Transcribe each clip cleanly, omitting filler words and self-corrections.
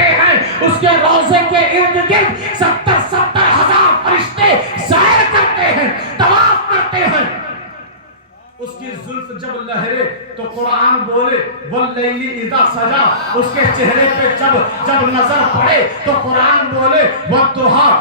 کرتے ہیں اس کے روضے کے ارد گرد 70,000 فرشتے سیر کرتے ہیں، طواف کرتے ہیں۔ اس کی زلف جب لہرے تو قرآن بولے واللیل اذا سجا، اس کے چہرے پہ جب نظر پڑے تو قرآن بولے والضحیٰ،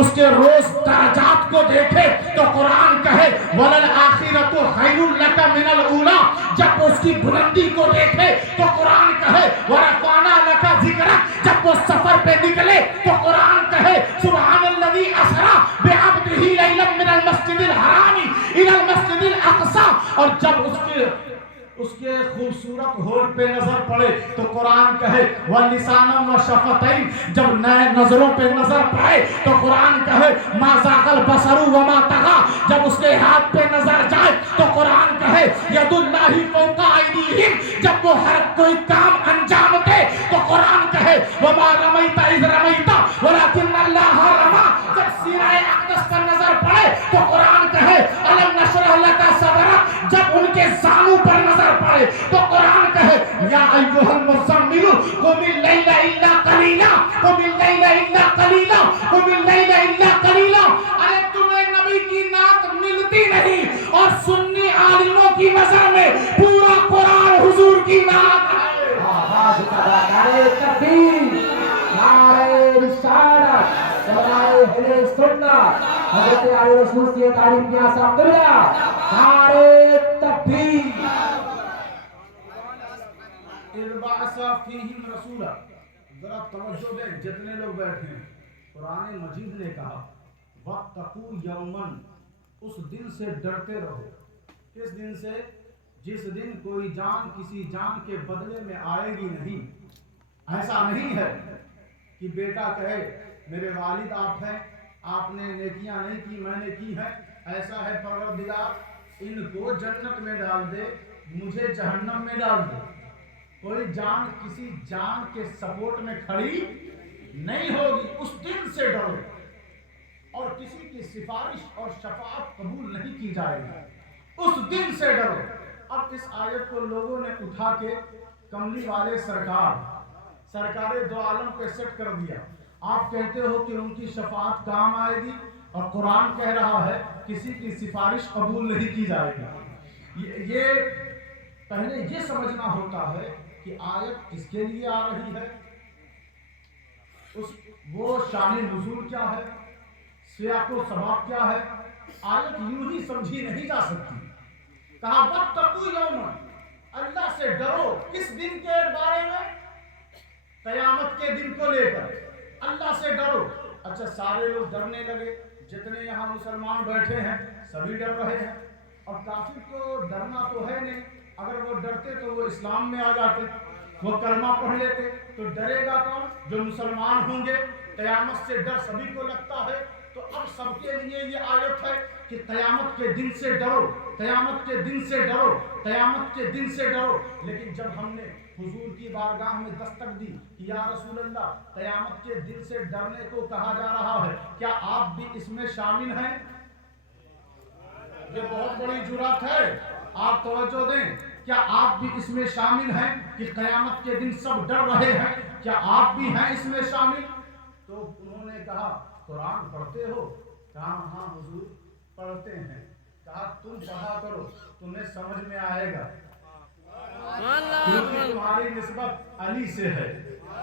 اس کے روز درجات کو دیکھے تو قرآن کہے وللآخرۃ خیر لک من الاولی، جب اس کی بلندی کو دیکھے تو قرآن کہے ورفعنا لک ذکرک، جب وہ سفر پہ نکلے تو قرآن کہے سبحان الذی اسری بعبدہ لیلا من المسجد الحرام الی المسجد الاقصی، اور جب اس کے خوبصورت ہونٹ پہ نظر پڑے تو قرآن کہے وَلِسَانًا وَشَفَتَيْن، جب نئے نظروں پہ نظر پڑے تو قرآن کہے مَا زَاغَ الْبَصَرُ وَمَا طَغَىٰ، جب اس کے ہاتھ پہ نظر جائے تو قرآن کہے یَدُ اللَّهِ فَوْقَ أَيْدِیہِم، جب وہ ہر کوئی کام انجام دے تو قرآن کہے وَمَا رَمَيْتَ إِذْ رَمَيْتَ وَلَكِنَّ اللَّهَ رَمَىٰ، جب سینہ اقدس پر نظر پڑے تو قرآن کہے أَلَمْ نَشْرَحْ لَكَ صَدْرَكَ، جب ان کے زانوں پر نظر پڑے تو قرآن کہے یا ایھا المزمل قم اللیل الا قلیلا، قم اللیل الا قلیلا، قم اللیل الا قلیلا۔ ارے تمہیں نبی کی نعت ملتی نہیں اور سنی عالموں کی نظر میں پورا قرآن حضور کی نعت ہے۔ نعرہ تکبیر، نعرہ رسالت، نعرہ اہل سنت، حضرت علی رسول کی تعلیم کی آثار دنیا، نعرہ تکبیر۔ اِرْبَعَثَ فِيهِمْ رَسُولًا، ذرا توجہ دیں جتنے لوگ بیٹھے ہیں، قرآن مجید نے کہا وَاتَّقُوا يَوْمًا، اس دن سے ڈرتے رہو۔ کس دن سے؟ جس دن کوئی جان کسی جان کے بدلے میں آئے گی نہیں۔ ایسا نہیں ہے کہ بیٹا کہے میرے والد آپ ہیں، آپ نے نیکیاں نہیں کی میں نے کی ہے، ایسا ہے پروردگار ان کو جنت میں ڈال دے مجھے جہنم میں ڈال دے۔ کوئی جان کسی جان کے سپورٹ میں کھڑی نہیں ہوگی، اس دن سے ڈرو، اور کسی کی سفارش اور شفاعت قبول نہیں کی جائے گی، اس دن سے ڈرو۔ اب اس آیت کو لوگوں نے اٹھا کے کملی والے سرکار دو عالم پہ سیٹ کر دیا۔ آپ کہتے ہو کہ ان کی شفاعت کام آئے گی، اور قرآن کہہ رہا ہے کسی کی سفارش قبول نہیں کی جائے گی۔ یہ پہلے یہ سمجھنا ہوتا ہے کہ آیت کس کے لیے آ رہی ہے، وہ شان نزول کیا ہے، سیاق و سباق کیا ہے۔ آیت یوں ہی سمجھی نہیں جا سکتی۔ کہا وَاتَّقُوا یَوْمًا، اللہ سے ڈرو، کس دن کے بارے میں؟ قیامت کے دن کو لے کر اللہ سے ڈرو۔ اچھا سارے لوگ ڈرنے لگے، جتنے یہاں مسلمان بیٹھے ہیں سبھی ڈر رہے ہیں، اور کافر کو ڈرنا تو ہے نہیں، اگر وہ ڈرتے تو وہ اسلام میں آ جاتے، وہ کلمہ پڑھ لیتے، تو ڈرے گا کون؟ جو مسلمان ہوں گے۔ قیامت سے ڈر سبھی کو لگتا ہے، تو اب سب کے لیے یہ آیت ہے کہ قیامت کے دن سے ڈرو، قیامت کے دن سے ڈرو، قیامت کے دن سے ڈرو۔ لیکن جب ہم نے حضور کی بارگاہ میں دستک دی کہ یا رسول اللہ قیامت کے دن سے ڈرنے کو کہا جا رہا ہے، کیا آپ بھی اس میں شامل ہیں؟ یہ بہت بڑی جرات ہے، آپ توجہ دیں، کیا آپ بھی اس میں شامل ہیں کہ قیامت کے دن سب ڈر رہے ہیں؟ کیا آپ بھی ہیں اس میں شامل؟ تو انہوں نے کہا قرآن پڑھتے ہو؟ کہا ہاں حضور پڑھتے ہیں۔ کہا تم پڑھا کرو، تمہیں سمجھ میں آئے گا، کیونکہ تمہاری نسبت علی سے ہے،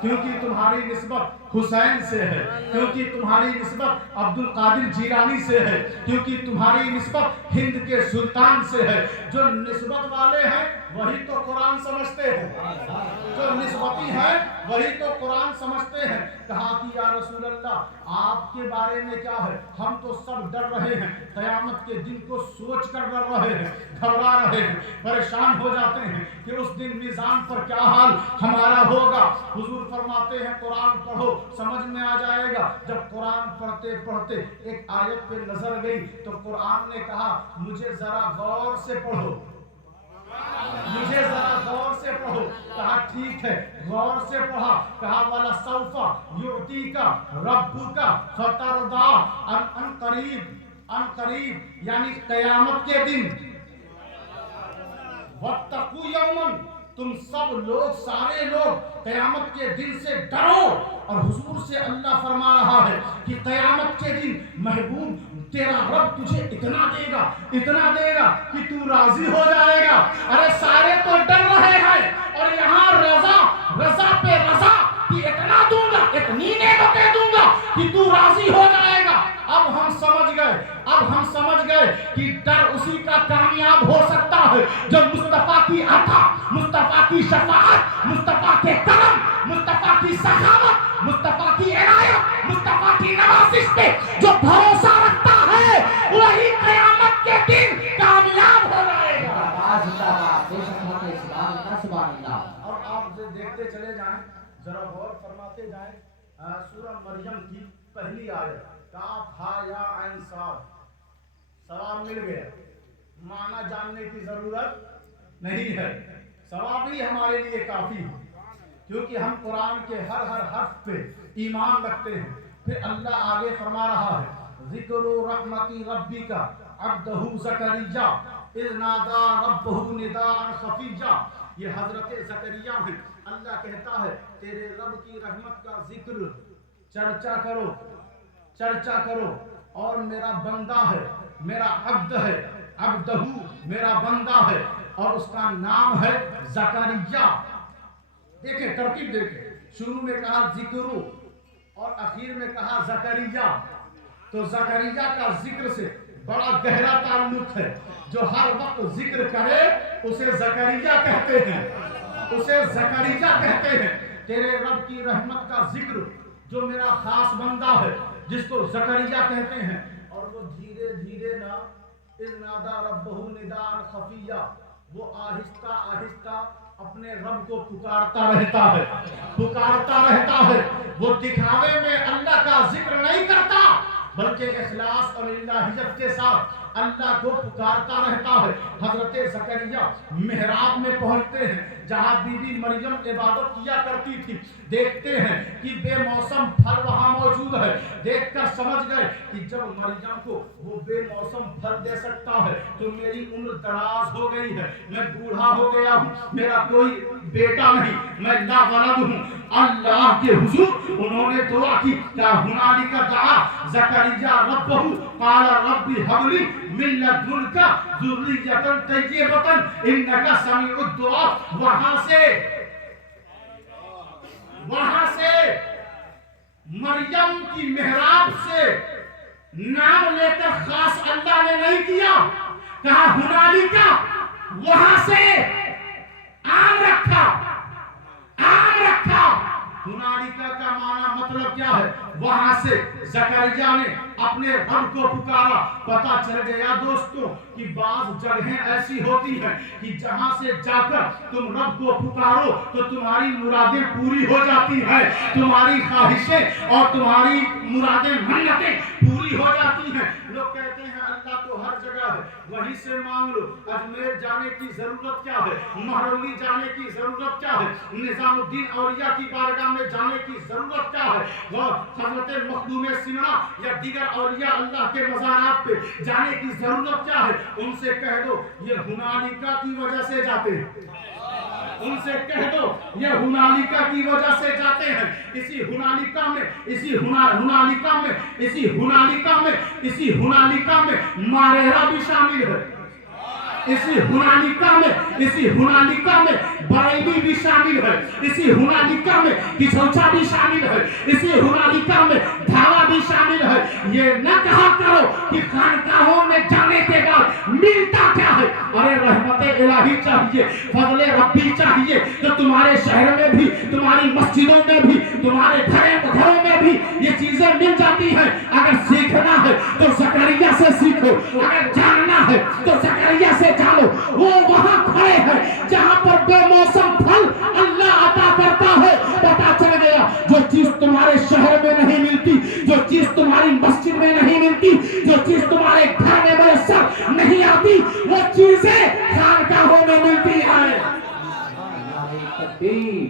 کیونکہ تمہاری نسبت حسین سے ہے، کیونکہ تمہاری نسبت عبد القادر جیلانی سے ہے، کیونکہ تمہاری نسبت ہند کے سلطان سے ہے۔ جو نسبت والے ہیں وہی تو قرآن سمجھتے ہیں، جو نسبتی ہیں وہی تو قرآن سمجھتے ہیں۔ کہا کہ یا رسول اللہ آپ کے بارے میں کیا ہے؟ ہم تو سب ڈر رہے ہیں، قیامت کے دن کو سوچ کر ڈر رہے ہیں، گھبرا رہے ہیں، پریشان ہو جاتے ہیں کہ اس دن میزان پر کیا حال ہمارا ہوگا۔ حضور فرماتے ہیں قرآن پڑھو سمجھ میں آ جائے گا۔ جب قرآن پڑھتے پڑھتے ایک آیت پہ نظر گئی تو قرآن نے کہا مجھے ذرا غور سے پڑھو، مجھے ذرا غور سے پڑھو۔ کہا ٹھیک ہے، غور سے پڑھا۔ کہا وَلَسَوْفَ يُعْطِيكَ رَبُّكَ فَتَرْضَىٰ، ان قریب یعنی قیامت کے دن۔ وَاتَّقُوا يَوْمًا، تم سب لوگ سارے لوگ قیامت کے دن سے ڈرو. اور حضور سے اللہ فرما رہا ہے کہ قیامت کے دن محبوب تیرا رب تجھے اتنا دے گا کہ تو راضی ہو جائے گا. ارے سارے تو ڈر رہے ہیں اور یہاں رضا پہ رضا کہ اتنا دوں گا, اتنی نعمتیں دوں گا کہ تو راضی ہو جائے گا. اب ہم سمجھ گئے کہ ڈر اسی کا کامیاب ہو سکتا ہے جو مصطفیٰ کی عطا, مصطفیٰ کی شفاعت, مصطفیٰ کے کرم, مصطفیٰ کی سخاوت, مصطفیٰ کی عنایت, مصطفیٰ کی نوازش پہ جو بھروسہ رکھتا ہے وہی قیامت کے دن کامیاب ہو جائے گا. اور آپ دیکھتے چلے جائیں, ذرا غور فرماتے جائیں. سورہ مریم کی پہلی آیت کاف ہا یا عین صاد, ثواب مل گیا. معنی جاننے کی ضرورت نہیں ہے, ثواب ہی ہمارے لیے کافی ہے کیونکہ ہم قرآن کے ہر حرف پہ ایمان رکھتے ہیں. پھر اللہ آگے فرما رہا ہے ذکر رحمتی ربک عبدہ زکریا اذ نادى ربہ نداء خفیا. یہ حضرت زکریا ہیں. اللہ کہتا ہے تیرے رب کی رحمت کا ذکر چرچا کرو اور میرا بندہ ہے, میرا عبد ہے, عبدہ میرا بندہ ہے اور اس کا نام ہے زکریا. دیکھیں ترتیب دیکھیں, شروع میں کہا ذکر اور اخیر میں کہا زکریا. تو زکریا کا ذکر سے بڑا گہرا تعلق ہے. جو ہر وقت ذکر کرے اسے زکریا کہتے ہیں, اسے زکریا کہتے ہیں. تیرے رب کی رحمت کا ذکر جو میرا خاص بندہ ہے جس کو زکریا کہتے ہیں. اور وہ دھیرے دھیرے نا اذ نادى ربہ نداء خفیا, وہ آہستہ اپنے رب کو پکارتا رہتا ہے. وہ دکھاوے میں اللہ کا ذکر نہیں کرتا بلکہ اخلاص اور الہیت کے ساتھ اللہ کو پکارتا رہتا ہے. حضرت زکریا محراب میں پہنچتے ہیں جہاں بی بی مریم عبادت کیا کرتی تھی. دیکھتے ہیں کہ بے موسم پھل وہاں موجود ہے. دیکھ کر سمجھ گئے کہ جب مریم کو وہ بے موسم پھل دے سکتا ہے تو میری عمر دراز ہو گئی ہے, میں بوڑھا ہو گیا ہوں, میرا کوئی بیٹا نہیں, میں لا ولد ہوں. اللہ کے حضور انہوں نے دعا کی کیا ہنالک دعا زکریا ربہ قال رب هب لي من لدنك ذریۃ طیبۃ انک سمیع الدعاء. وہاں سے مریم کی محراب سے نام لے کر خاص اللہ نے نہیں کیا, کہا ہنالک, وہاں سے عام رکھا. ہنالک کا معنی مطلب کیا ہے؟ وہاں سے زکریا نے اپنے رب کو پکارا. پتا چل گیا دوستوں کہ بعض جگہیں ایسی ہوتی ہیں کہ جہاں سے جا کر تم رب کو پکارو تو تمہاری مرادیں پوری ہو جاتی ہیں, تمہاری خواہشیں اور تمہاری مرادیں منتیں پوری ہو جاتی ہیں. لوگ کہتے ہیں اللہ تو ہر جگہ ہے, وہیں سے مانگ لو. اجمیر جانے کی ضرورت کیا ہے, مہرولی جانے کی ضرورت کیا ہے, نظام الدین اولیاء کی بارگاہ میں جانے کی ضرورت کیا ہے, حضرت مخدوم سمرا یا دیگر اولیاء اللہ کے مزارات پہ جانے کی ضرورت کیا ہے. ان سے کہہ دو یہ ہنالکا کی وجہ سے جاتے ہیں, ان سے کہہ دو یہ ہنالکا کی وجہ سے جاتے ہیں. اسی ہنالکا میں ماریرا بھی شامل ہے, اسی ہنالکا میں بریلی بھی شامل ہے, اسی ہنالکا میں کچھوچا بھی شامل ہے, اسی ہنالکا میں دھاوا بھی شامل ہے. یہ نہ کہا کرو کہ خانقاہوں میں جانے کے بعد ملتا کیا ہے. ارے رحمت الہی چاہیے, فضل ربی چاہیے تو تمہارے شہر میں بھی, تمہاری مسجدوں میں بھی, تمہارے گھروں میں بھی یہ چیزیں مل جاتی ہیں. اگر سیکھنا ہے تو زکریا سے سیکھو, اگر جاننا ہے تو زکریا سے جانو. وہ وہاں کھڑے ہیں جہاں پر بے موسم پھل اللہ عطا کرتا ہے. پتا چل گیا جو چیز تمہارے شہر میں نہیں ملتی, جو چیز تمہاری مسجد میں نہیں ملتی, جو چیز تمہارے گھر میں میسر نہیں آتی, وہ چیزیں خانقاہوں میں ملتی ہیں. ہمارے تکبیر,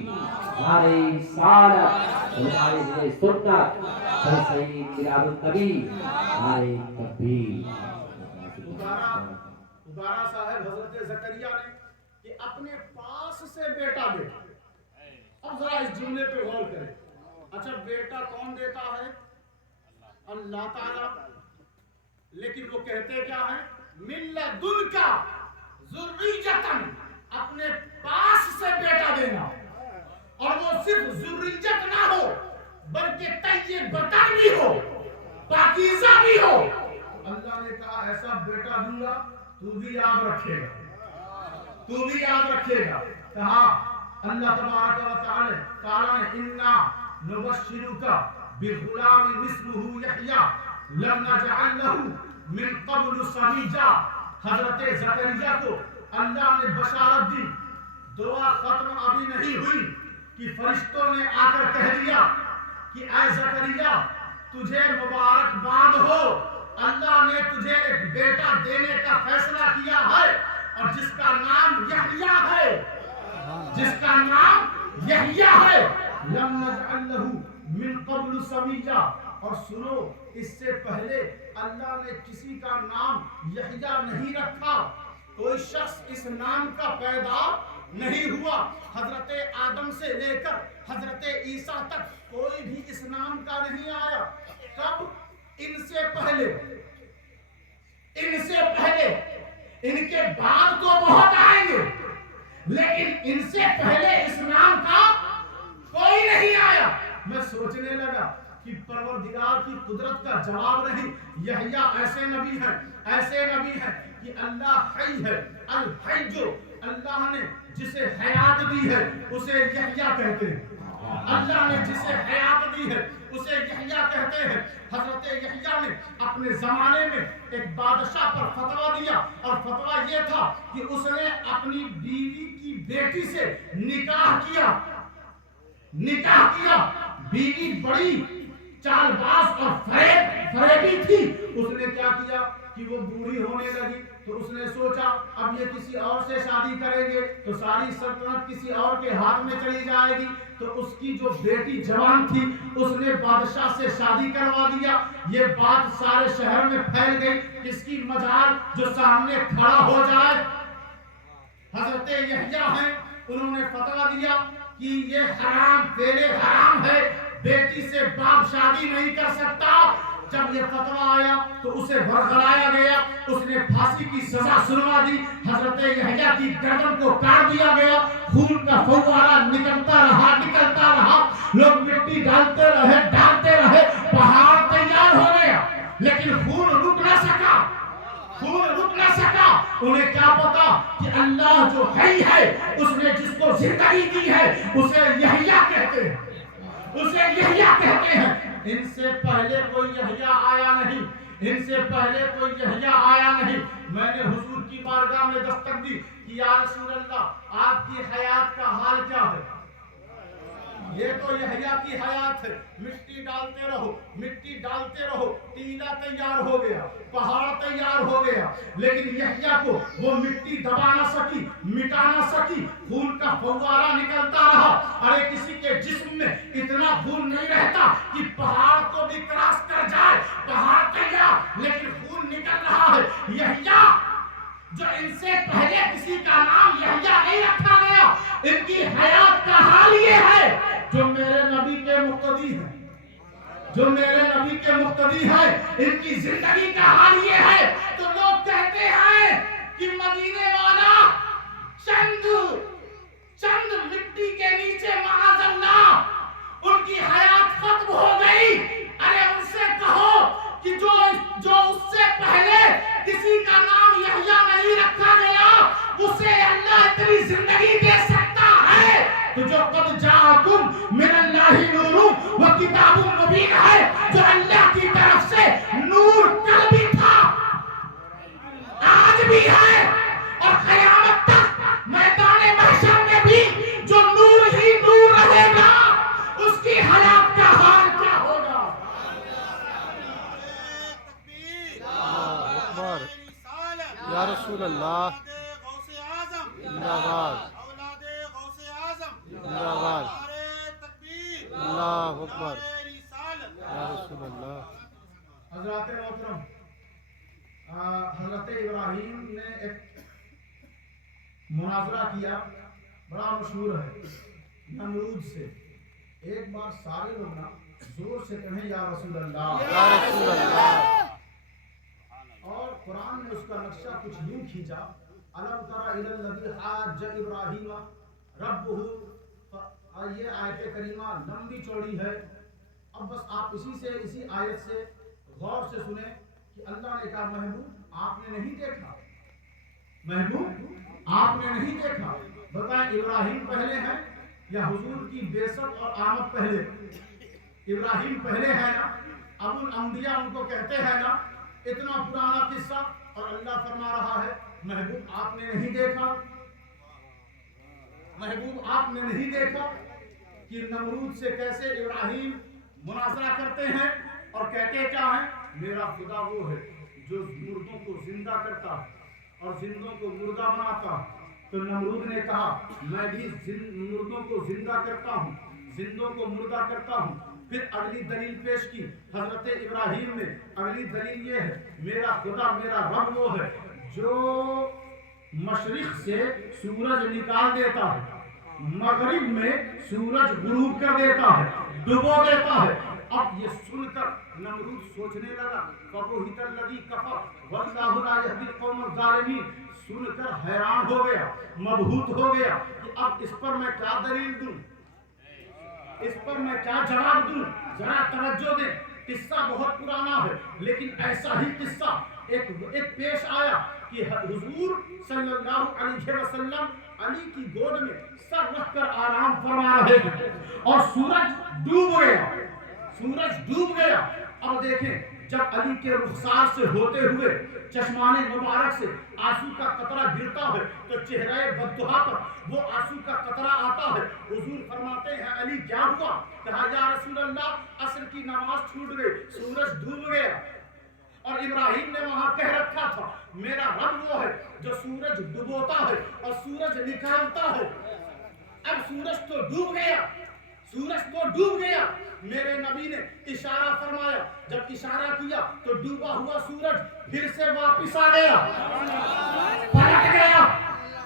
ہمارے رسالت, ہمارے سنت, سید میلاد النبی, ہمارے تکبیر. ابارہ صاحب حضرت زکریا نے کہ اپنے پاس سے بیٹا دے. اب ذرا اس جملے پہ غور کریں. اچھا بیٹا کون دیتا ہے؟ اللہ تعالیٰ. لیکن وہ کہتے کیا ہے؟ من لدنک ذریۃ، اپنے پاس سے بیٹا دینا. اور وہ صرف ذریت نہ ہو بلکہ طیبۃ بھی ہو، پاکیزہ بھی ہو. اللہ نے کہا ایسا بیٹا دوں گا تو بھی یاد رکھے گا، تو بھی یاد رکھے گا. کہا اللہ تبارک و تعالی نے انا نبشرک بغلام اسمہ یحییٰ لم نجعل لہ من قبل سمیجا. حضرت زکریا کو اللہ نے بشارت دی. دعا ختم ابھی نہیں ہوئی کہ فرشتوں نے آ کر کہہ دیا کہ اے زکریا تجھے مبارکباد ہو، اللہ نے تجھے ایک بیٹا دینے کا فیصلہ کیا ہے اور جس کا نام یحییٰ ہے، جس کا نام یحییٰ ہے. لم نجعل لہ من قبل سمیجا. اور سنو اس سے پہلے اللہ نے کسی کا نام یحییٰ نہیں رکھا. کوئی شخص اس نام کا پیدا نہیں ہوا. حضرت آدم سے لے کر حضرت عیسیٰ تک کوئی بھی اس نام کا نہیں آیا. کب؟ ان سے پہلے، ان سے پہلے. ان کے بعد تو بہت آئیں گے لیکن ان سے پہلے اس نام کا کوئی نہیں آیا. میں سوچنے لگا کہ پروردگار کی قدرت کا جواب نہیں. یحییٰ ایسے نبی ہیں، ایسے نبی ہیں کہ اللہ حی ہے. الحی جو اللہ نے جسے حیات دی ہے اسے یحییٰ کہتے ہیں. اللہ نے جسے حیات دی ہے اسے یحییٰ کہتے ہیں. حضرت یحییٰ نے اپنے زمانے میں ایک بادشاہ پر فتویٰ دیا اور فتویٰ یہ تھا کہ اس نے اپنی بیوی کی بیٹی سے نکاح کیا. بیوی بڑی چال باز اور فریبی تھی. اس نے کیا کیا کہ وہ بوڑھی ہونے لگی تو اس نے سوچا اب یہ کسی اور سے شادی کریں گے تو ساری سلطنت کسی اور کے ہاتھ میں چلی جائے گی. تو اس کی جو بیٹی جوان تھی اس نے بادشاہ سے شادی کروا دیا. یہ بات سارے شہر میں پھیل گئی. کس کی مجال جو سامنے کھڑا ہو جائے. حضرت یحییٰ ہیں، انہوں نے فتویٰ دیا کہ یہ حرام، فعل حرام ہے، بیٹی سے باپ شادی نہیں کر سکتا. جب یہ فتویٰ آیا تو اسے ورغلایا گیا. اس نے پھانسی کی سزا سنوا دی. حضرت یحییٰ کی گردن کو کاٹ دیا گیا. خون کا فوارہ نکلتا رہا. لوگ مٹی ڈالتے رہے. پہاڑ تیار ہو گیا لیکن خون رک نہ سکا. انہیں کیا پتا کہ اللہ جو حی ہے اس نے جس کو زندگی دی ہے اسے یحییٰ کہتے ہیں. ان سے پہلے کوئی یحییٰ آیا نہیں. میں نے حضور کی بارگاہ میں دستک دی کہ یا رسول اللہ آپ کی حیات کا حال کیا ہے؟ یہ تو یحییٰ کی حیات ہے. مٹی ڈالتے رہو. ٹیلا تیار ہو گیا، پہاڑ تیار ہو گیا لیکن یحییٰ کو وہ مٹی دبا نہ سکی، مٹا نہ سکی. خون کا فوارہ نکلتا رہا. ارے کسی کے جسم میں اتنا خون نہیں رہتا کہ پہاڑ کو بھی کراس کر جائے. پہاڑ تیار لیکن خون نکل رہا ہے. یحییٰ جو ان سے پہلے کسی کا نام یحییٰ نہیں رکھا گیا، ان کی حیات کا حال یہ ہے جو میرے نبی کے مقتدی ہیں ان کی زندگی کا حال یہ ہے. تو لوگ کہتے ہیں کہ مدینے والا چند مٹی کے نیچے معاذ اللہ ان کی حیات ختم ہو گئی. ارے ان سے کہو کہ جو اس سے پہلے کسی کا نام یحییٰ نہیں رکھا گیا اسے اللہ اتنی زندگی دے سکتا ہے. تو جو قد جاءکم من اللہ نور و کتاب مبین ہے، جو اللہ کی طرف سے نور کل بھی تھا، آج بھی ہے اور قیامت تک میدان محشر میں بھی جو نور ہی نور رہے گا اس کی حیات کا حال کیا ہوگا. یا رسول اللہ زندہ باد، زندہ باد، اللہ اکبر، یا رسول اللہ. حضرات محترم، حضرت ابراہیم نے ایک مناظرہ کیا بڑا مشہور ہے نمرود سے. ایک بار سارے لوگ نا زور سے کہیں یا رسول اللہ. یا رسول اللہ. اور قرآن نے اس کا نقشہ کچھ یوں کھینچا الم تر الی الذی حاج ابراہیم ربہ. یہ آیت کریمہ لمبی چوڑی ہے. اب بس آپ اسی آیت سے غور سے سنیں کہ اللہ نے کہا محبوب آپ نے نہیں دیکھا, محبوب آپ نے نہیں دیکھا. بتائیں ابراہیم پہلے ہیں یا حضور کی بعثت اور آمد پہلے؟ ابراہیم پہلے ہے نا, ابو الانبیاء ان کو کہتے ہیں نا. اتنا پرانا قصہ اور اللہ فرما رہا ہے محبوب آپ نے نہیں دیکھا, محبوب آپ نے نہیں دیکھا کہ نمرود سے کیسے ابراہیم مناظرہ کرتے ہیں اور کہتے کیا ہیں, میرا خدا وہ ہے جو مردوں کو زندہ کرتا ہے اور زندوں کو مردہ بناتا ہے. تو نمرود نے کہا میں بھی مردوں کو زندہ کرتا ہوں, زندوں کو مردہ کرتا ہوں. پھر اگلی دلیل پیش کی حضرت ابراہیم نے. اگلی دلیل یہ ہے میرا خدا میرا رب وہ ہے جو مشرق سے سورج نکال دیتا ہے, مغرب میں سورج غروب کر دیتا ہے, ڈبو دیتا ہے. اب یہ سن کر نمرود سوچنے لگا فَبُهِتَ الَّذِي كَفَرَ وَاللَّهُ لَا يَهْدِي الْقَوْمَ الظَّالِمِينَ. سن کر حیران ہو گیا, مبہوت ہو گیا کہ اب اس پر میں کیا دلیل دوں, اس پر میں کیا جواب دوں. ذرا توجہ دیں, قصہ بہت پرانا ہے لیکن ایسا ہی قصہ ایک پیش آیا کہ حضور صلی اللہ علیہ وسلم علی کی گود میں سر رکھ کر آرام فرما رہے ہیں اور سورج ڈوب گیا, سورج ڈوب گیا. اب دیکھیں جب علی کے رخسار سے ہوتے ہوئے چشمان مبارک سے آنسو کا قطرہ گرتا ہے تو چہرے بددعا پر وہ آنسو کا قطرہ آتا ہے. حضور فرماتے ہیں علی کیا ہوا؟ کہا یا رسول اللہ عصر کی نماز چھوٹ گئی, سورج ڈوب گیا. اور ابراہیم نے وہاں کہہ رکھا تھا میرا رب وہ ہے جو سورج ڈبوتا ہے اور سورج نکالتا ہے. اب سورج تو ڈوب گیا, سورج تو ڈوب گیا. میرے نبی نے اشارہ فرمایا, جب اشارہ کیا تو ڈوبا ہوا سورج پھر سے واپس آ گیا, پلٹ گیا,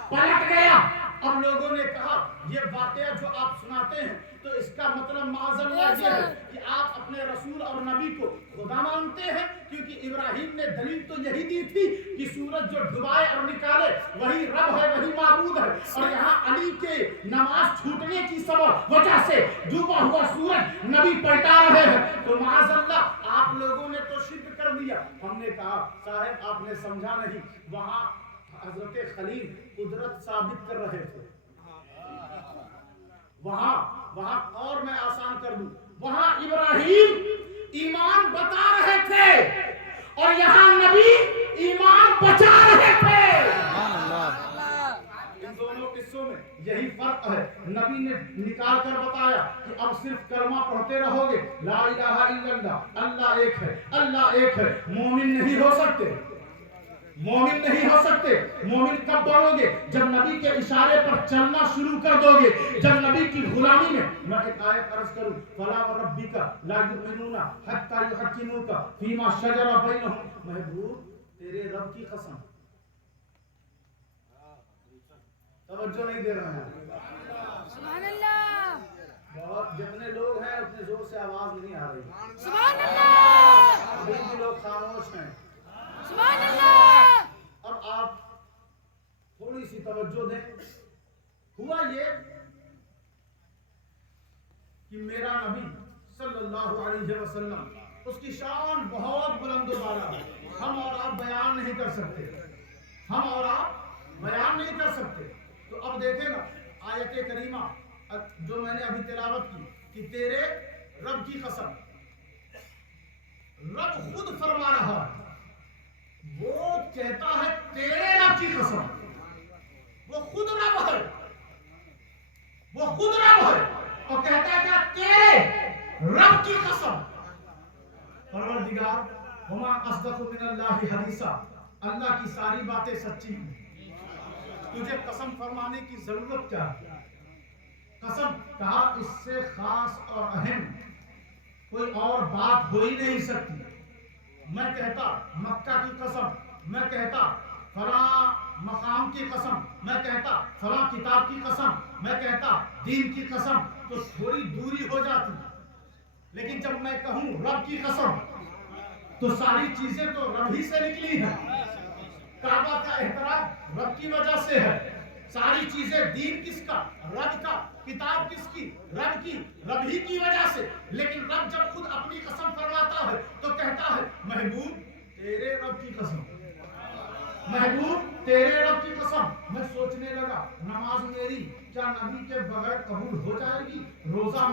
پلٹ گیا. اب لوگوں نے کہا یہ واقعہ جو آپ سناتے ہیں تو اس کا مطلب معاذ اللہ یہ ہے کہ آپ اپنے رسول اور نبی کو خدا مانتے ہیں, کیونکہ ابراہیم نے دلیل تو یہی دی تھی کہ سورج جو ڈبائے اور نکالے وہی رب ہے, وہی معبود ہے. اور یہاں علی کے نماز چھوٹنے کی سبب وجہ سے ڈوبا ہوا سورج نبی پلٹا رہے ہیں. تو معاذ اللہ آپ لوگوں نے تو شرک کر دیا. ہم نے کہا صاحب آپ نے سمجھا نہیں, وہاں حضرت خلیل قدرت ثابت کر رہے تھے. وہاں اور میں آسان کر دوں, وہاں ابراہیم ایمان بتا رہے تھے اور یہاں نبی ایمان بچا رہے تھے. ان دونوں قصوں میں یہی فرق ہے. نبی نے نکال کر بتایا کہ اب صرف کلمہ پڑھتے رہو گے لا الہ الا اللہ, اللہ ایک ہے, اللہ ایک ہے. مومن نہیں ہو سکتے, مومن نہیں ہو سکتے. مومن کب بنو گے؟ جب نبی کے اشارے پر چلنا شروع کر دو گے, جب نبی کی غلامی میں ایک آیت عرض کروں فلا وربک لا یؤمنون حتی یحکموک فیما شجر بینہم. محبوب تیرے رب کی قسم, توجہ نہیں دے رہے ہیں. سبحان اللہ, بہت جتنے لوگ ہیں اتنے زور سے آواز نہیں آ رہی. سبحان اللہ, ابھی بھی لوگ خاموش ہیں. سبحان اللہ. اب آپ تھوڑی سی توجہ دیں. ہوا یہ کہ میرا نبی صلی اللہ علیہ وسلم اس کی شان بہت بلند و بالا ہے, ہم اور آپ بیان نہیں کر سکتے, ہم اور آپ بیان نہیں کر سکتے. تو اب دیکھیں نا آیت کریمہ جو میں نے ابھی تلاوت کی کہ تیرے رب کی قسم, رب خود فرما رہا ہے, وہ کہتا ہے تیرے رب کی قسم. وہ خود رب ہے, وہ خود رب ہے اور کہتا ہے کہ تیرے رب کی قسم. پروردگار وما اصدق من اللہ حدیثا, اللہ کی ساری باتیں سچی ہیں, تجھے قسم فرمانے کی ضرورت کیا ہے؟ قسم کہا اس سے خاص اور اہم کوئی اور بات ہو ہی نہیں سکتی. میں کہتا مکہ کی قسم, میں کہتا فلاں مقام کی قسم، میں کہتا فلاں کتاب کی قسم، میں کہتا دین کی قسم، تو تھوڑی دوری ہو جاتی. لیکن جب میں کہوں رب کی قسم تو ساری چیزیں تو رب ہی سے نکلی ہیں. کعبہ کا احترام رب کی وجہ سے ہے. ساری چیزیں دین کس کا؟ رب کا. کتاب کس کی؟ رب کی. رب ہی کی وجہ سے. لیکن رب جب خود اپنی قسم فرماتا ہے تو کہتا ہے محبوب تیرے رب کی قسم، محبوب تیرے رب کی قسم. میں سوچنے لگا نماز میری کیا نبی کے بغیر قبول ہو جائے گی؟ روزہ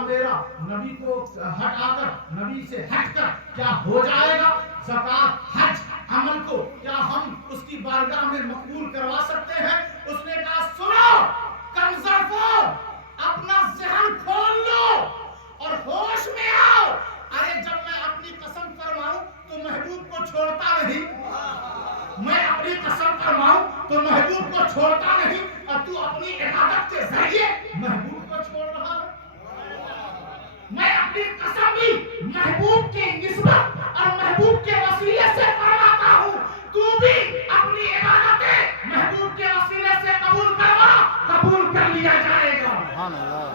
میرا نبی کو ہٹا کر، نبی سے ہٹ کر کیا ہو جائے گا؟ زکات، حج، عمل کو کیا ہم اس کی بارگاہ میں مقبول کروا سکتے ہیں؟ اس نے کہا سنو کمزور کو، اپنا ذہن کھول لو اور ہوش میں آؤ. ارے جب میں اپنی قسم فرماؤں تو محبوب کو چھوڑتا نہیں، میں اپنی قسم فرماؤں تو محبوب کو چھوڑتا نہیں، اور تو اپنی عبادت کے ذریعے محبوب کو چھوڑ رہا ہے. میں اپنی قسم بھی محبوب کی نسبت اور محبوب کے وسیلے سے فرماتا ہوں. تو بھی اپنی عبادتیں محبوب کے وسیلے سے قبول کروا، قبول کر لیا جائے گا. سبحان اللہ.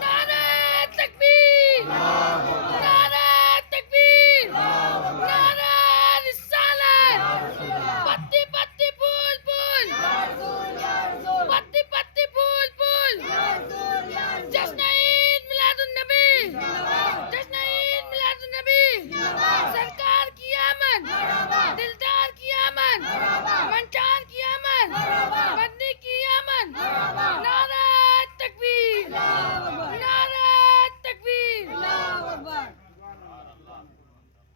نعرہ تکبیر، نعرہ تکبیر، نعرہ رسالت. پتی پتی پھول پھول، پتی پتی پھول پھول. جشن عید میلاد النبی، جشن عید میلاد النبی. سرکار کی آمد، دلدار کی آمد، منچار کی آمد، مدنی کی آمد. نعرہ تکبیر، نعرہ تکبیر.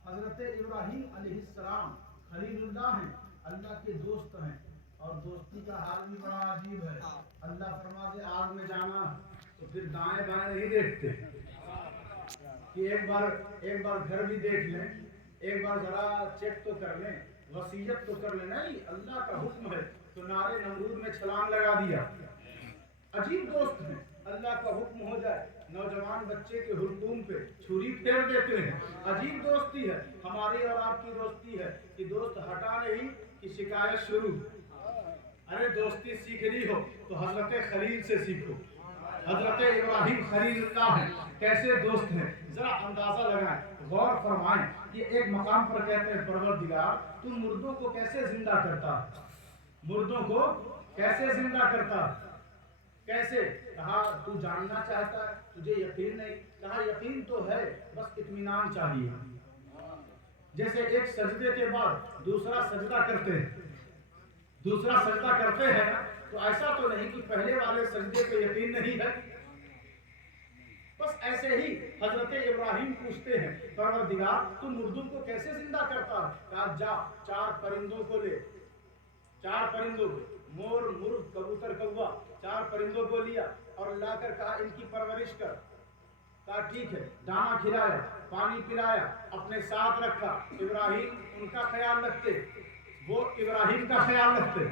حضرت ابراہیم علیہ السلام خلیل اللہ ہیں، اللہ کے دوست ہیں، اور دوستی کا حال بھی بڑا عجیب ہے. اللہ فرما دے آگ میں جانا تو پھر دائیں بائیں نہیں دیکھتے کہ ایک بار گھر بھی دیکھ لیں، ایک بار ذرا چیک تو کر لیں، وصیت تو کر لیں. نہیں، اللہ کا حکم ہے تو نارے نمرود میں چھلانگ لگا دیا. عجیب دوست ہیں. اللہ کا حکم ہو جائے نوجوان بچے کے حلقوم پہ چھری پھیر دیتے ہیں. عجیب دوستی ہے. ہماری اور آپ کی دوستی ہے کہ دوست ہٹا نہیں کہ شکایت شروع. ارے دوستی سیکھنی ہو تو حضرت خلیل سے سیکھو. حضرت ابراہیم خلیل اللہ ہیں، کیسے دوست ہیں ذرا اندازہ لگائیں، غور فرمائیں. یہ ایک مقام پر کہتے ہیں پروردگار تو مردوں کو کیسے زندہ کرتا ہے؟ مردوں کو کیسے زندہ کرتا ہے؟ کیسے؟ کہا تو جاننا چاہتا ہے، تجھے یقین نہیں؟ کہا یقین تو ہے، بس اطمینان چاہیے. جیسے ایک سجدے کے بعد دوسرا سجدہ کرتے ہیں، تو ایسا تو نہیں کہ پہلے والے سجدے پہ یقین نہیں ہے. بس ایسے ہی حضرت ابراہیم پوچھتے ہیں پروردگار تو مردوں کو کیسے زندہ کرتا ہے؟ کہا جا 4 پرندوں کو لے، 4 پرندوں کو، مور، مرغ، کبوتر، کوا، 4 پرندوں کو لیا اور لا کر کہا ان کی پرورش کر. کہا ٹھیک ہے. دانا کھلایا، پانی پلایا، اپنے ساتھ رکھا. ابراہیم ان کا خیال رکھتے، وہ ابراہیم کا خیال رکھتے،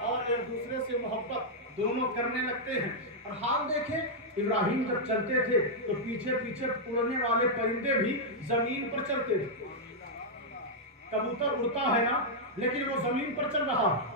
اور ایک دوسرے سے محبت دونوں کرنے لگتے ہیں. اور حال دیکھیں ابراہیم جب چلتے تھے تو پیچھے پیچھے اڑنے والے پرندے بھی زمین پر چلتے تھے. کبوتر اڑتا ہے نا لیکن وہ زمین پر چل رہا ہے،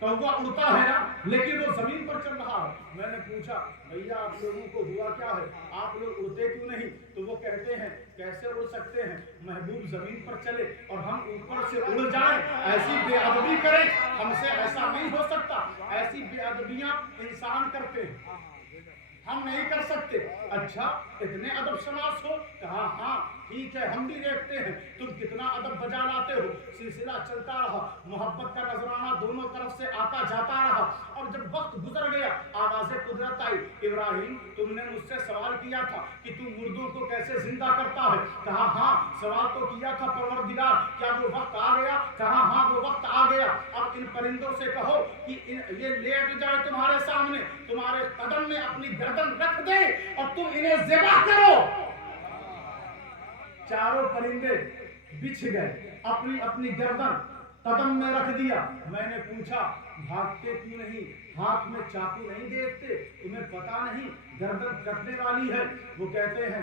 کوا اڑتا ہے نا لیکن وہ زمین پر چل رہا ہے. میں نے پوچھا بھیا آپ لوگوں کو ہوا کیا ہے، آپ لوگ اڑتے کیوں نہیں؟ تو وہ کہتے ہیں کیسے اڑ سکتے ہیں، محبوب زمین پر چلے اور ہم اوپر سے اڑ جائیں، ایسی بے ادبی کریں، ہم سے ایسا نہیں ہو سکتا. ایسی بے ادبیاں انسان کرتے ہیں، ہم نہیں کر سکتے. اچھا اتنے ادب شناس ہو؟ کہا ہاں ٹھیک ہے، ہم بھی دیکھتے ہیں تم کتنا ادب بجا لاتے ہو. سلسلہ چلتا رہا، محبت کا نذرانہ دونوں طرف سے آتا جاتا رہا. اور جب وقت گزر گیا آواز قدرت آئی، ابراہیم تم نے مجھ سے سوال کیا تھا کہ تم مردوں کو کیسے زندہ کرتا ہے. کہا ہاں سوال تو کیا تھا پروردگار، کیا وہ وقت آ گیا؟ کہا ہاں وہ وقت آ گیا. اب ان پرندوں سے کہو کہ یہ لیٹ جائے تمہارے سامنے، تمہارے قدم میں اپنی گردن رکھ دے اور تم انہیں ذبح کرو. 4 پرندے بچھ گئے، اپنی اپنی گردن قدم میں رکھ دیا. میں نے پوچھا بھاگتے کیوں نہیں؟ ہاتھ میں چاقو نہیں دیکھتے؟ تمہیں پتا نہیں گردن کٹنے والی ہے؟ وہ کہتے ہیں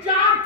4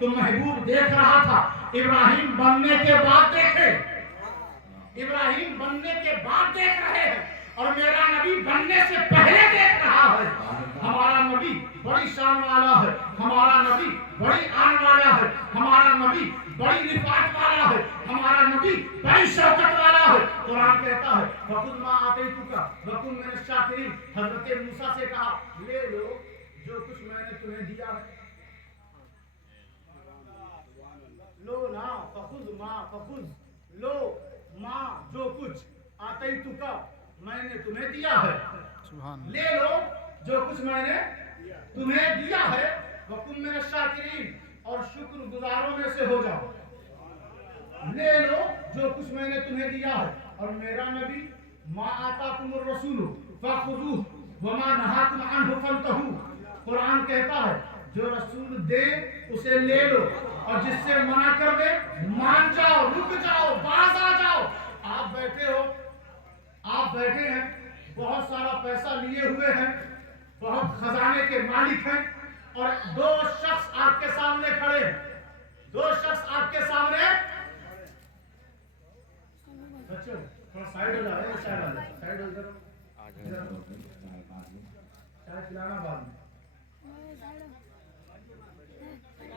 تو محبوب دیکھ رہا تھا ابراہیم بننے کے بعد دیکھے، ابراہیم بننے کے بعد دیکھ رہے ہیں اور میرا نبی بننے سے پہلے دیکھ رہا ہے۔ ہمارا نبی بڑی شان والا ہے، ہمارا نبی بڑی آن والا ہے، ہمارا نبی بڑی رفعت والا ہے، ہمارا نبی بڑی شوکت والا ہے۔ قرآن کہتا ہے وَخُذْ مَا آتَيْتُكَ وَكُن مِّنَ الشَّاكِرِينَ۔ حضرت موسیٰ سے کہا لے لو جو کچھ میں نے تمہیں دیا ہے، لو نا فخذ لو ما جو کچھ آتیتک میں نے تمہیں دیا ہے، لے لو جو کچھ میں نے تمہیں دیا ہے، وَكُن مِّنَ الشَّاكِرِينَ اور شکر گزاروں میں سے ہو جاؤ۔ لے لو جو کچھ میں نے تمہیں دیا ہے۔ اور میرا نبی ما آتاکم الرسول فخذوہ وما نہاکم عنہ فانتہوا، قرآن کہتا ہے جو رسول دے اسے لے لو اور جس سے منع کر دے مان جاؤ، رک جاؤ، باز آ جاؤ۔ آپ بیٹھے ہیں، بہت سارا پیسہ لیے ہوئے ہیں، بہت خزانے کے مالک ہیں اور دو شخص آپ کے سامنے کھڑے ہیں، دو شخص آپ کے سامنے، بچوں تھوڑا سائیڈ ہو جائے، سائیڈ ہو جائے، چائے پلانا بعد میں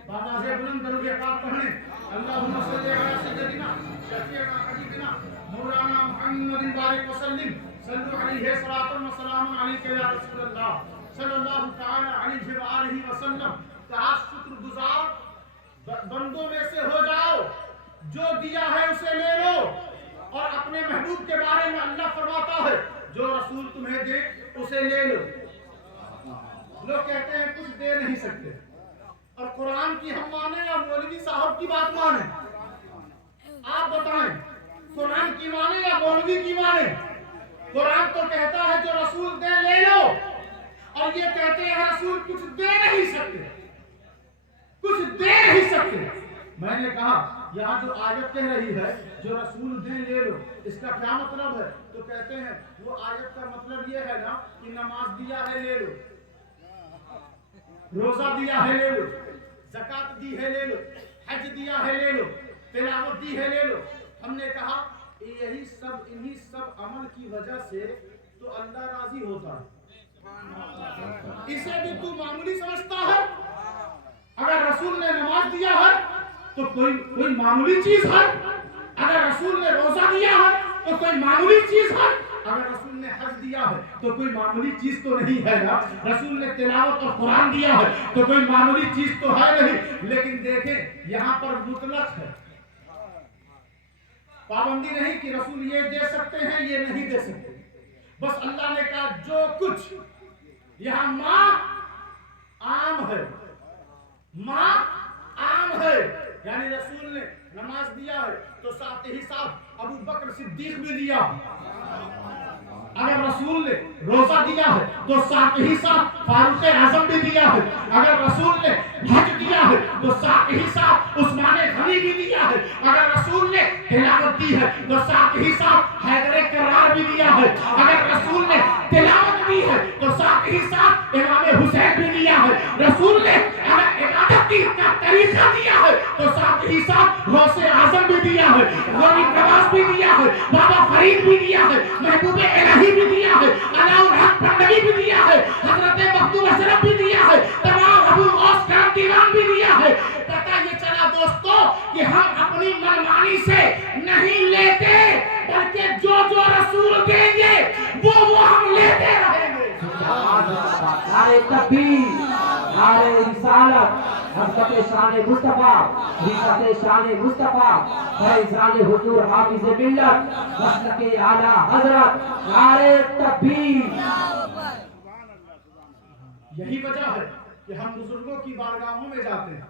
بابا سے بلند درود پاک پڑھیں، اللہم صلی علی سیدنا شفیعنا حبیبنا مولانا محمد بارک وسلم، صلو علیہ صلاۃ و سلام علیک یا رسول اللہ صلی اللہ تعالی علیہ وآلہ وسلم۔ کہا شکر گزار بندوں میں سے ہو جاؤ، جو دیا ہے اسے لے لو۔ اور اپنے محبوب کے بارے میں اللہ فرماتا ہے جو رسول تمہیں دے اسے لے لو۔ لوگ کہتے ہیں کچھ دے نہیں سکتے، اور قرآن کی ہم مانیں یا مولوی صاحب کی بات مانیں؟ آپ بتائیں، قرآن کی مانیں یا مولوی کی مانیں؟ قرآن تو کہتا ہے جو رسول دے لے لو، اور یہ کہتے ہیں رسول کچھ دے نہیں سکتے، کچھ دے نہیں سکتے۔ میں نے کہا یہاں جو آیت کہہ رہی ہے جو رسول دے لے لو، اس کا کیا مطلب ہے؟ تو کہتے ہیں وہ آیت کا مطلب یہ ہے نا کہ نماز دیا ہے لے لو، روزہ دیا ہے لے لو، زکات دی ہے لے لو، حج دیا ہے لے لو، تلاوت دی ہے لے لو۔ ہم نے کہا انہی سب عمل کی وجہ سے تو اللہ راضی ہوتا ہے، اسے بھی تو معمولی سمجھتا ہے؟ اگر رسول نے نماز دیا ہے تو کوئی معمولی چیز ہے، اگر رسول نے روزہ دیا ہے تو کوئی معمولی چیز ہے، اگر رسول نے حج دیا ہے تو کوئی معمولی چیز تو نہیں ہے نا، رسول نے تلاوت اور قرآن دیا ہے تو کوئی معمولی چیز تو ہے نہیں۔ لیکن دیکھیں یہاں پر مطلق ہے، پابندی نہیں کہ رسول یہ دے سکتے ہیں یہ نہیں دے سکتے، بس اللہ نے کہا جو کچھ، یہاں ماں عام ہے، ماں عام ہے، یعنی رسول نے نماز دیا ہے تو ساتھ ہی ساتھ ابو بکر صدیق بھی دیا، اگر رسول نے روزہ دیا ہے تو ساتھ ہی ساتھ فاروق اعظم بھی دیا ہے، اگر رسول نے حج دیا ہے تو ساتھ ہی ساتھ عثمان غنی بھی دیا ہے، اگر رسول نے تلاوت دی ہے تو ساتھ ہی ساتھ حیدر کرار بھی دیا ہے، اگر رسول نے تلاوت دی ہے تو ساتھ ہی ساتھ امام حسین بھی دیا ہے، رسول نے اگر عبادت کی کا طریقہ دیا ہے تو ساتھ ہی ساتھ غوث اعظم بھی دیا ہے، غوث نواز بھی دیا ہے، بابا فرید بھی دیا ہے، محبوب الہی بھی دیا ہے، علاء الحق پنڈوی بھی دیا ہے، حضرت مخدوم اشرف بھی دیا ہے، تمام ابو الغوث کرم دیوان بھی دیا ہے۔ پتہ یہ چلا دوستو کہ ہم اپنی منمانی سے نہیں لیتے، بلکہ جو رسول دیں گے وہ ہم لیتے رہیں گے۔ نعرہ تکبیر، نعرہ رسالت، حضرت شان مصطفیٰ، حضرت شان مصطفیٰ، فیضان حضور حافظ ملت، مسلک اعلیٰ حضرت، نعرہ تکبیر۔ یہی وجہ ہے کہ ہم بزرگوں کی بارگاہوں میں جاتے ہیں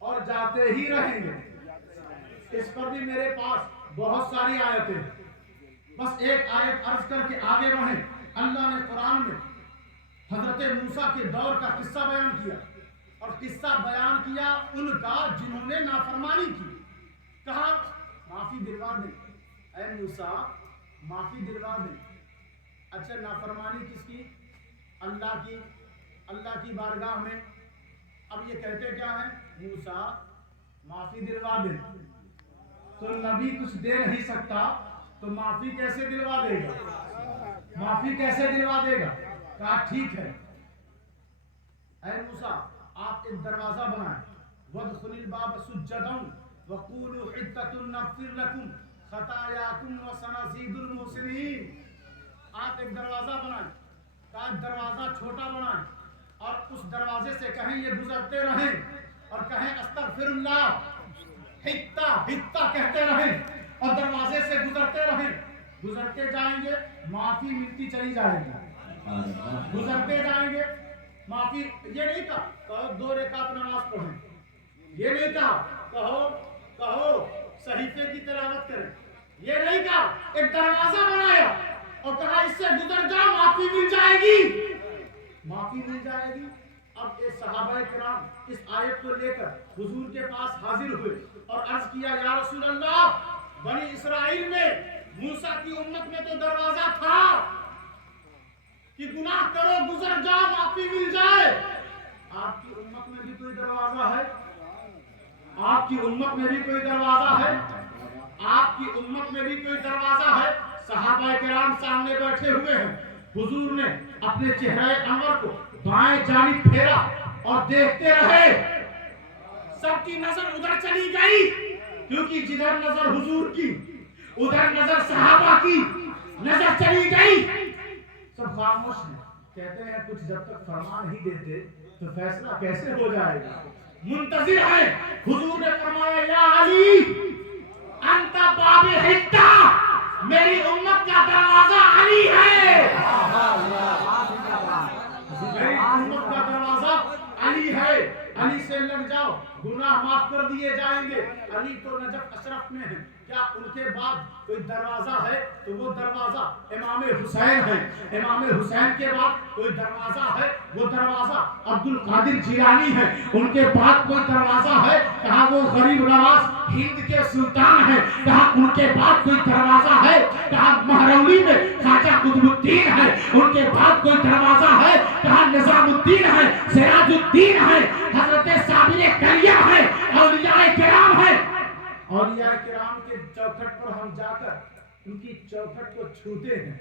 اور جاتے ہی رہیں گے۔ اس پر بھی میرے پاس بہت ساری آیتیں، بس ایک آیت عرض کر کے آگے بڑھیں۔ اللہ نے قرآن میں حضرت موسیٰ کے دور کا قصہ بیان کیا، اور قصہ بیان کیا ان کا جنہوں نے نافرمانی کی۔ کہا معافی دلوا دیں، اے موسیٰ معافی دلوا دیں۔ اچھا نافرمانی کس کی؟ اللہ کی بارگاہ میں اب یہ کہتے کیا ہیں؟ موسیٰ معافی دلوا دے. تو نبی کچھ دے نہیں سکتا تو معافی کیسے دلوا دے گا؟ معافی کیسے دلوا دے گا؟ کہا ٹھیک ہے اے موسیٰ آپ ایک دروازہ بنائیں. وَادْخُلِ الْبَابَ سُجَّدًا وَقُولُوا حِطَّةٌ نَغْفِرْ لَكُمْ خَطَايَاكُمْ وَسَنَزِيدُ الْمُحْسِنِينَ. آپ ایک دروازہ بنائیں. کہا دروازہ چھوٹا بنائیں اور اس دروازے سے کہیں یہ گزرتے رہیں اور کہیں استغفر اللہ حتہ حتہ کہتے رہیں اور دروازے سے گزرتے رہیں. گزرتے جائیں گے معافی ملتی چلی جائے گی. گزرتے جائیں گے معافی. یہ نہیں کہا کہو 2 رکعت نماز پڑھیں. یہ نہیں کہا کہو صحیفے کی تلاوت کریں. یہ نہیں کہا. ایک دروازہ بنایا اور کہا اس سے گزر جاؤ معافی مل جائے گی. معافی مل جائے گی. اب یہ صحابہ کرام اس آیت کو لے کر حضور کے پاس حاضر ہوئے اور عرض کیا یا رسول اللہ بنی اسرائیل میں موسیٰ کی امت میں تو دروازہ تھا کہ گناہ کرو گزر جاؤ معافی مل جائے. آپ کی امت میں بھی کوئی دروازہ ہے؟ آپ کی امت میں بھی کوئی دروازہ ہے؟ آپ کی امت میں بھی کوئی دروازہ ہے؟ صحابہ کرام سامنے بیٹھے ہوئے ہیں. حضور نے اپنے چہرہ انور کو بائیں جانب پھیرا اور دیکھتے رہے. سب کی نظر ادھر چلی گئی کیونکہ جدھر نظر حضور کی ادھر نظر صحابہ کی نظر چلی گئی. سب خاموش ہیں. کہتے ہیں کچھ جب تک فرما نہیں دیتے تو فیصلہ کیسے ہو جائے گا. منتظر ہیں. حضور نے فرمایا یا علی انت باب حتہ میری امت کا دروازہ علی ہے. میری امت کا دروازہ علی ہے. علی سے لگ جاؤ گناہ معاف کر دیے جائیں گے. علی تو نجف اشرف میں ہیں. کیا ان کے بعد کوئی دروازہ ہے تو وہ دروازہ امام حسین ہے. امام حسین کے بعد کوئی دروازہ ہے وہ دروازہ عبد القادر جیلانی ہے. ان کے بعد کوئی دروازہ ہے کہا وہ غریب نواز ہند کے سلطان ہیں. کہا ان کے بعد کوئی دروازہ ہے کہا مہرولی میں خواجہ قطب الدین ہے. ان کے بعد کوئی دروازہ ہے کہا نظام الدین ہے سراج الدین ہے حضرت صابر کلیہ ہے اولیاء کرام ہے. اولیاء کرام کے چوکھٹ پر ہم جا کر ان کی چوکھٹ کو چھوتے ہیں.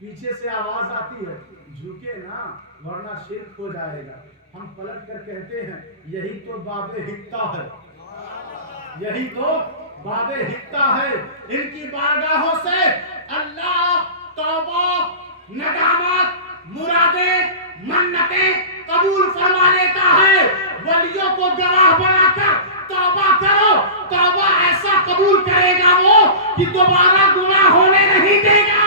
پیچھے سے آواز آتی ہے جھکے نا ورنہ شرک ہو جائے گا. ہم پلٹ کر کہتے ہیں یہی تو باب حتہ ہے. یہی تو باب حتہ ہے. ان کی بارگاہوں سے اللہ توبہ ندامت مرادیں منتیں قبول فرما لیتا ہے. ولیوں کو گواہ بنا کر توبہ کرو. توبہ ایسا قبول کرے گا وہ کہ دوبارہ گناہ ہونے نہیں دے گا.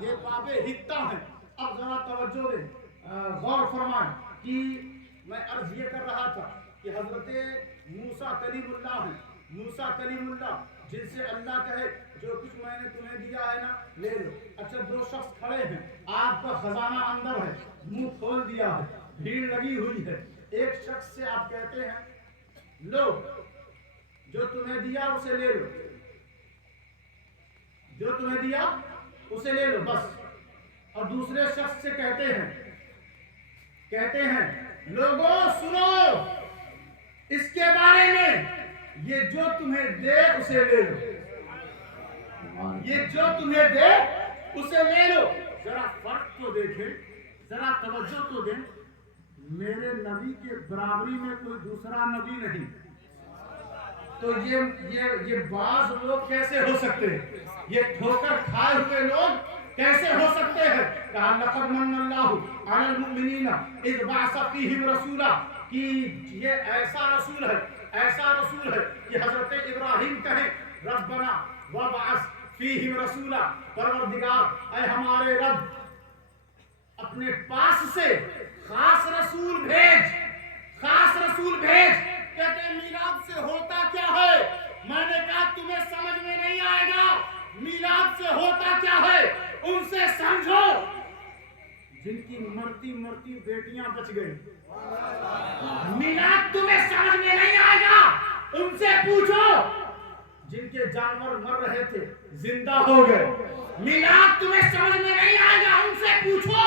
یہ باب حتہ ہے. اب ذرا توجہ دیں غور فرمائیں کہ میں عرض یہ کر رہا تھا کہ حضرت موسیٰ کلیم اللہ ہیں. موسیٰ کلیم اللہ جن سے اللہ کہے جو کچھ میں نے تمہیں دیا ہے نا لے لو. اچھا 2 شخص کھڑے ہیں آپ کا خزانہ اندر ہے منہ کھول دیا ہے بھیڑ لگی ہوئی ہے. ایک شخص سے آپ کہتے ہیں لو جو تمہیں دیا اسے لے لو. جو تمہیں دیا اسے لے لو بس. اور دوسرے شخص سے کہتے ہیں لوگوں سنو اس کے بارے میں یہ جو تمہیں دے اسے لے لو. یہ جو تمہیں دے اسے لے لو. ذرا فرق تو دیکھیں ذرا توجہ تو دیں. میرے نبی کے برابری میں کوئی دوسرا نبی نہیں. تو یہ بعض لوگ کیسے ہو سکتے ہیں؟ یہ ٹھوکر کھائے ہوئے لوگ کیسے ہو سکتے ہیں؟ کہا لقد من اللہ علی المؤمنین اذ بعث فیہم رسولا کہ یہ ایسا رسول ہے کہ حضرت ابراہیم کہیں ربنا وابعث فیہم رسولا پروردگار اے ہمارے رب اپنے پاس سے خاص رسول بھیج. کہتے ہیں میلاد سے ہوتا کیا ہے؟ میں نے کہا تمہیں سمجھ میں نہیں آئے گا. میلاد سے ہوتا کیا ہے ان سے سمجھو جن کی مرتی بیٹیاں بچ گئی. میلاد تمہیں سمجھ میں نہیں آئے گا ان سے پوچھو جن کے جانور مر رہے تھے زندہ ہو گئے. میلاد تمہیں سمجھ میں نہیں آئے گا ان سے پوچھو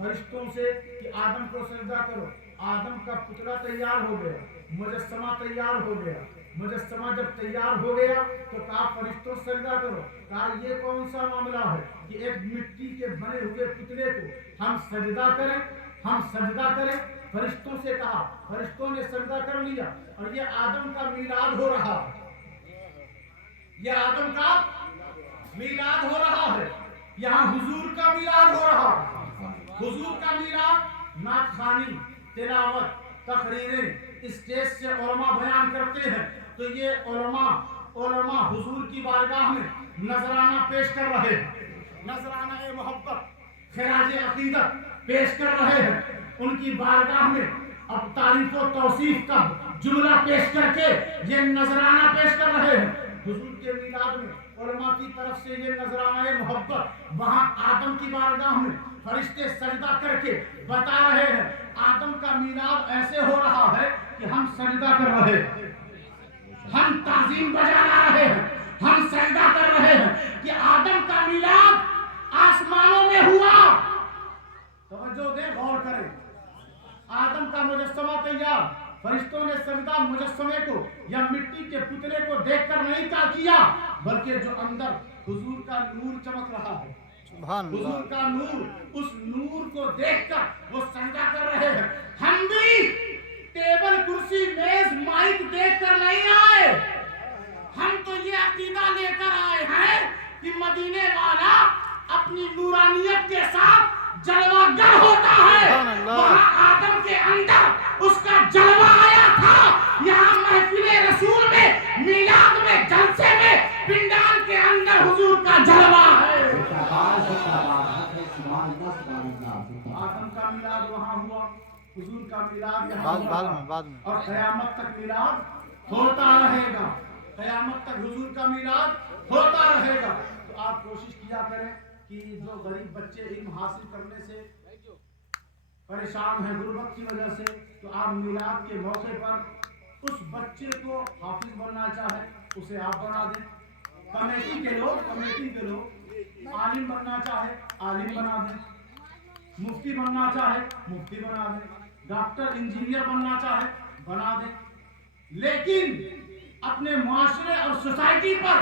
فرشتوں سے کہ آدم کو سجدہ کرو. آدم کا پتلا تیار ہو گیا, مجسمہ تیار ہو گیا. مجسمہ جب تیار ہو گیا تو کہا فرشتوں سجدہ کرو. کہا یہ کون سا معاملہ ہے کہ ایک مٹی کے بنے ہوئے پتلے کو ہم سجدہ کریں, ہم سجدہ کریں. فرشتوں سے کہا, فرشتوں نے سجدہ کر لیا. اور یہ آدم کا میلاد ہو رہا ہے, یہ آدم کا میلاد ہو رہا ہے. یہاں حضور کا میلاد ہو رہا ہے. حضور کا میلاد نعت خوانی, تلاوت, تقریریں, اسٹیج سے علماء بیان کرتے ہیں تو یہ علماء حضور کی بارگاہ میں نذرانہ پیش کر رہے ہیں, نذرانہ محبت, خراج عقیدت پیش کر رہے ہیں. ان کی بارگاہ میں اب تعریف و توصیف کا جملہ پیش کر کے یہ نذرانہ پیش کر رہے ہیں. حضور کے میلاد میں علماء کی طرف سے یہ نذرانہ محبت, وہاں آدم کی بارگاہ میں فرشتے سجدہ کر کے بتا رہے ہیں آدم کا میلاد ایسے ہو رہا ہے کہ ہم سجدہ کر رہے ہیں, ہم تعظیم بجا رہے ہیں, ہم سجدہ کر رہے ہیں کہ آدم کا میلاد آسمانوں میں ہوا. توجہ دیں, غور کریں. آدم کا مجسمہ تیار, فرشتوں نے سجدہ مجسمے کو یا مٹی کے پتلے کو دیکھ کر نہیں کیا, بلکہ جو اندر حضور کا نور چمک رہا ہے, حضور کا نور, اس نور کو دیکھ کر وہ سجدہ کر رہے ہیں. ہم بھی ٹیبل, کرسی, میز, مائک دیکھ کر نہیں آئے, ہم تو یہ عقیدہ لے کر آئے ہیں کہ مدینے والا اپنی نورانیت کے ساتھ جلوہ گر ہوتا ہے. وہاں آدم کے اندر اس کا جلوہ آیا تھا, یہاں محفل رسول میں, میلاد میں, جلسے میں, پنڈال کے اندر حضور کا جلوہ ہے. آدم کا میلاد وہاں ہوا, حضور کا میلاد یہاں ہوا, اور قیامت تک میلاد ہوتا رہے گا. قیامت تک حضور کا میلاد ہوتا رہے گا. تو آپ کوشش کیا کریں کہ جو غریب بچے علم حاصل کرنے سے پریشان ہیں غربت کی وجہ سے, تو آپ میلاد کے موقع پر اس بچے کو حافظ بننا چاہے اسے آپ بنا دیں. کمیٹی کے لوگ عالم بننا چاہے عالم بنا دیں, مفتی بننا چاہے مفتی بنا دیں, ڈاکٹر انجینئر بننا چاہے بنا دیں. لیکن اپنے معاشرے اور سوسائٹی پر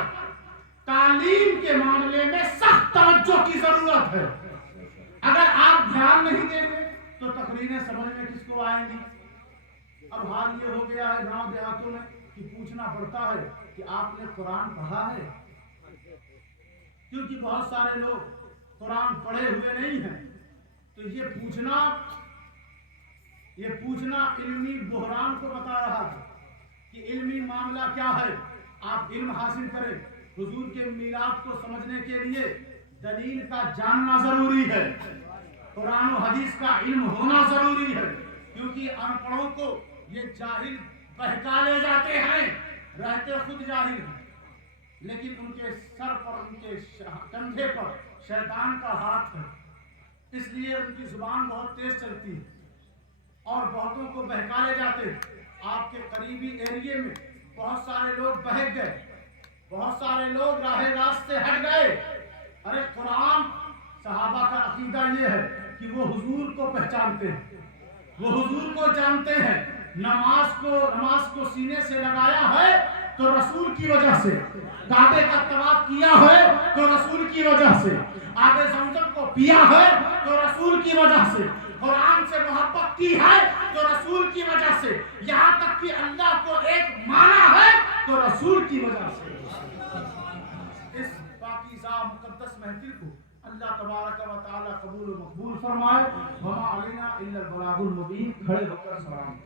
تعلیم کے معاملے میں سخت توجہ کی ضرورت ہے. اگر آپ دھیان نہیں دیں گے تو تقریریں سمجھ میں کس کو آئیں گی. اب حال یہ ہو گیا ہے گاؤں دیہاتوں میں کہ پوچھنا پڑتا ہے کہ آپ نے قرآن پڑھا ہے, کیونکہ بہت سارے لوگ قرآن پڑھے ہوئے نہیں ہیں. تو یہ پوچھنا علمی بحران کو بتا رہا تھا کہ علمی معاملہ کیا ہے. آپ علم حاصل کریں. حضور کے میلاد کو سمجھنے کے لیے دلیل کا جاننا ضروری ہے, قرآن و حدیث کا علم ہونا ضروری ہے, کیونکہ ان پڑھوں کو یہ جاہل بہکا لے جاتے ہیں, رہتے خود جاہل ہیں, لیکن ان کے سر پر, ان کے کندھے پر شیطان کا ہاتھ ہے. اس لیے ان کی زبان بہت تیز چلتی ہے اور بہتوں کو بہکا لے جاتے ہیں. آپ کے قریبی ایریے میں بہت سارے لوگ بہک گئے, بہت سارے لوگ راہ راست سے ہٹ گئے. ارے قرآن, صحابہ کا عقیدہ یہ ہے کہ وہ حضور کو پہچانتے ہیں, وہ حضور کو جانتے ہیں. نماز کو سینے سے لگایا ہے تو رسول کی وجہ سے, کعبے کا طواف کیا ہے تو رسول کی وجہ سے, آب زمزم کو پیا ہے تو رسول کی وجہ سے, قرآن سے محبت کی ہے تو رسول کی وجہ سے, یہاں تک کہ اللہ کو ایک مانا ہے تو رسول کی وجہ سے. اس پاکیزہ مقدس محفل کو اللہ تبارک و تعالی قبول و مقبول فرمائے. وما علینا الا البلاغ المبین. کھڑے ہو کر سلام.